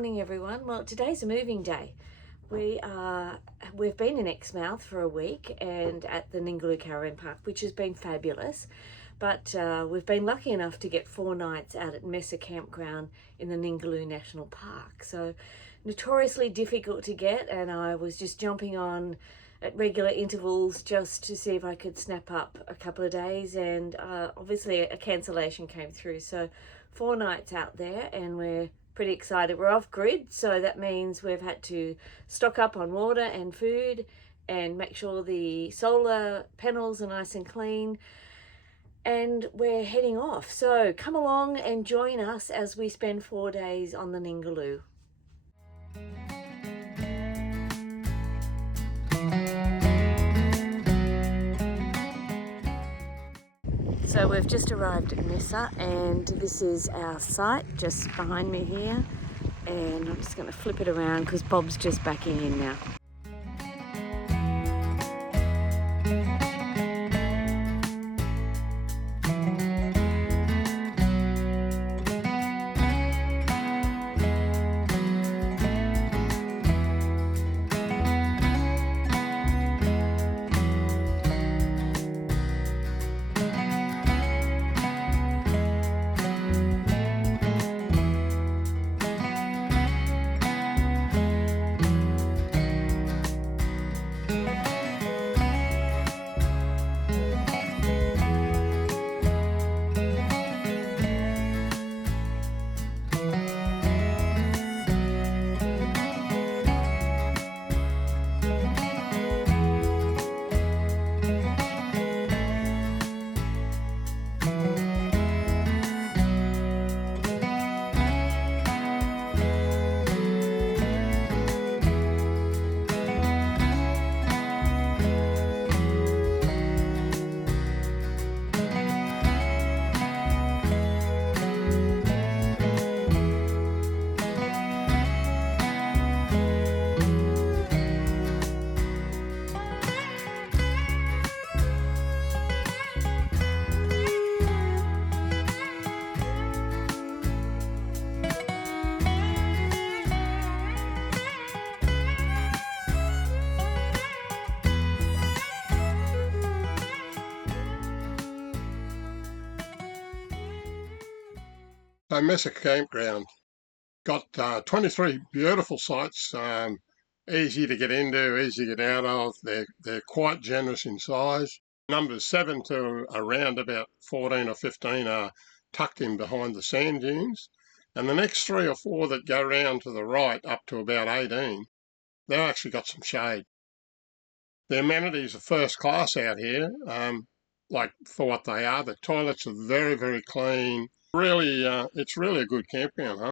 morning everyone. Well, today's a moving day. We've been in Exmouth for a week and at the Ningaloo Caravan Park, which has been fabulous. But we've been lucky enough to get 4 nights out at Mesa Campground in the Ningaloo National Park. So notoriously difficult to get, and I was just jumping on at regular intervals just to see if I could snap up a couple of days, and obviously a cancellation came through. So 4 nights out there and we're pretty excited. We're off grid, so that means we've had to stock up on water and food and make sure the solar panels are nice and clean, and we're heading off. So come along and join us as we spend 4 days on the Ningaloo. So we've just arrived at Mesa, and this is our site just behind me here, and I'm just going to flip it around because Bob's just backing in now. So Mesa Campground got 23 beautiful sites, easy to get into, easy to get out of. They're quite generous in size. Numbers 7 to around about 14 or 15 are tucked in behind the sand dunes, and the next 3 or 4 that go round to the right up to about 18, they've actually got some shade. The amenities are first class out here, like for what they are. The toilets are very, very clean. Really, it's really a good campground, huh?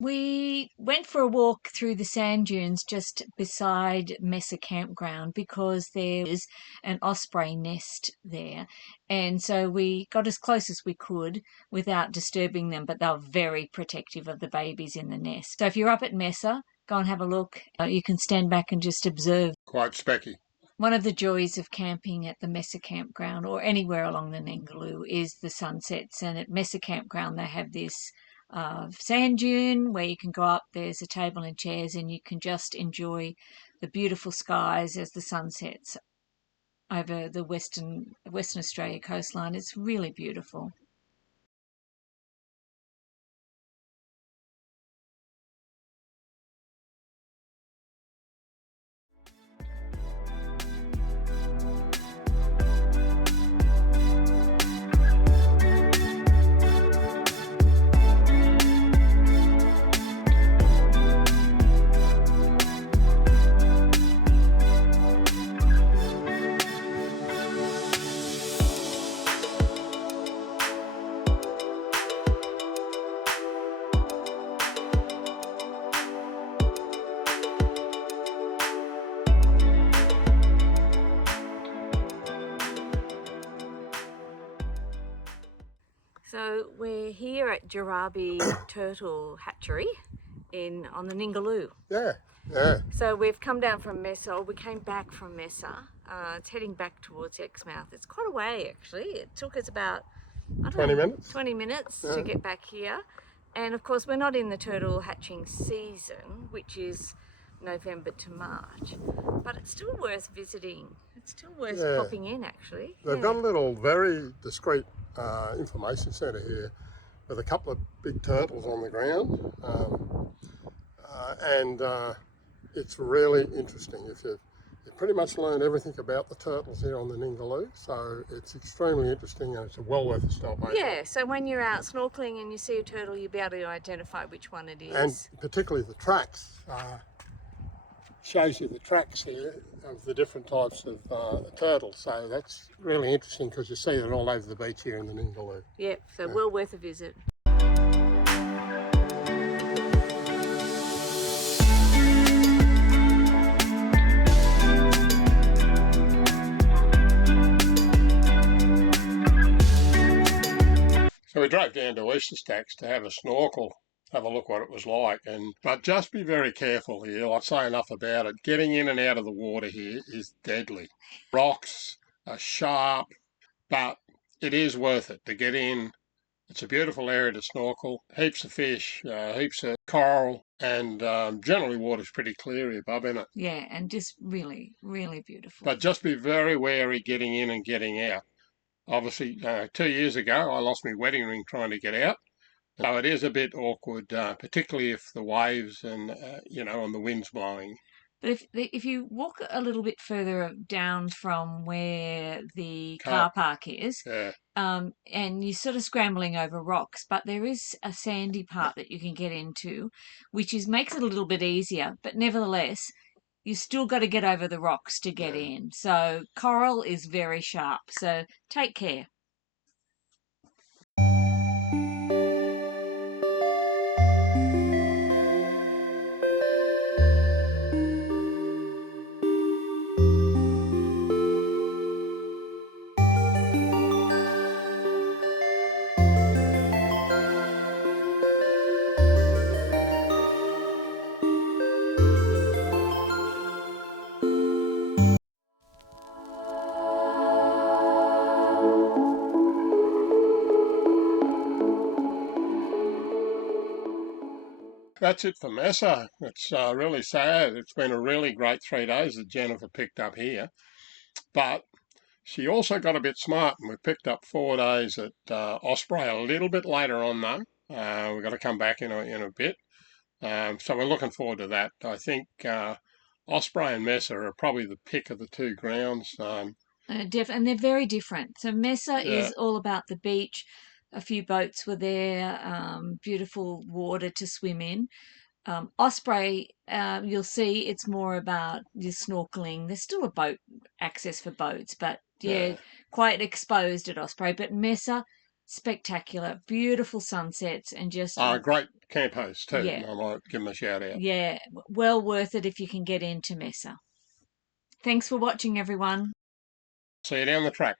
We went for a walk through the sand dunes just beside Mesa Campground because there is an osprey nest there, and so we got as close as we could without disturbing them, but they were very protective of the babies in the nest. So if you're up at Mesa, go and have a look. You can stand back and just observe. Quite specky. One of the joys of camping at the Mesa Campground or anywhere along the Ningaloo is the sunsets, and at Mesa Campground they have this sand dune where you can go up. There's a table and chairs, and you can just enjoy the beautiful skies as the sun sets over the Western Australia coastline. It's really beautiful. So we're here at Jurabi Turtle Hatchery on the Ningaloo. Yeah. So we've come down from Mesa, or we came back from Mesa. It's heading back towards Exmouth. It's quite a way actually. It took us about, I don't 20 know, minutes? 20 minutes Yeah. to get back here. And of course we're not in the turtle hatching season, which is November to March, but it's still worth visiting. It's still worth popping in actually. They've got a little very discreet information centre here with a couple of big turtles on the ground, and it's really interesting. You pretty much learn everything about the turtles here on the Ningaloo, so it's extremely interesting and it's well worth a stop. Yeah, so when you're out snorkelling and you see a turtle, you'll be able to identify which one it is. And particularly the tracks. Shows you the tracks here of the different types of turtles, so that's really interesting because you see it all over the beach here in the Ningaloo. Yep, so well worth a visit. So we drove down to Oyster Stacks to have a snorkel, have a look what it was like, but just be very careful here. I'd say enough about it. Getting in and out of the water here is deadly. Rocks are sharp, but it is worth it to get in. It's a beautiful area to snorkel. Heaps of fish, heaps of coral, and generally water's pretty clear here, Bub, isn't it? Yeah, and just really, really beautiful. But just be very wary getting in and getting out. Obviously, 2 years ago, I lost my wedding ring trying to get out. So it is a bit awkward, particularly if the waves and, and the wind's blowing. But if you walk a little bit further down from where the car park is, Yeah. and you're sort of scrambling over rocks, but there is a sandy part that you can get into, which makes it a little bit easier. But nevertheless, you still got to get over the rocks to get in. So coral is very sharp. So take care. That's it for Mesa. It's really sad. It's been a really great 3 days that Jennifer picked up here. But she also got a bit smart and we picked up 4 days at Osprey a little bit later on though. We've got to come back in a bit. So we're looking forward to that. I think Osprey and Mesa are probably the pick of the two grounds. And they're very different. So Mesa is all about the beach. A few boats were there, beautiful water to swim in. Osprey, you'll see it's more about your snorkeling. There's still a boat access for boats, but quite exposed at Osprey. But Mesa, spectacular, beautiful sunsets and just great camp hosts too. Yeah. I might give them a shout out. Yeah, well worth it if you can get into Mesa. Thanks for watching, everyone. See you down the track.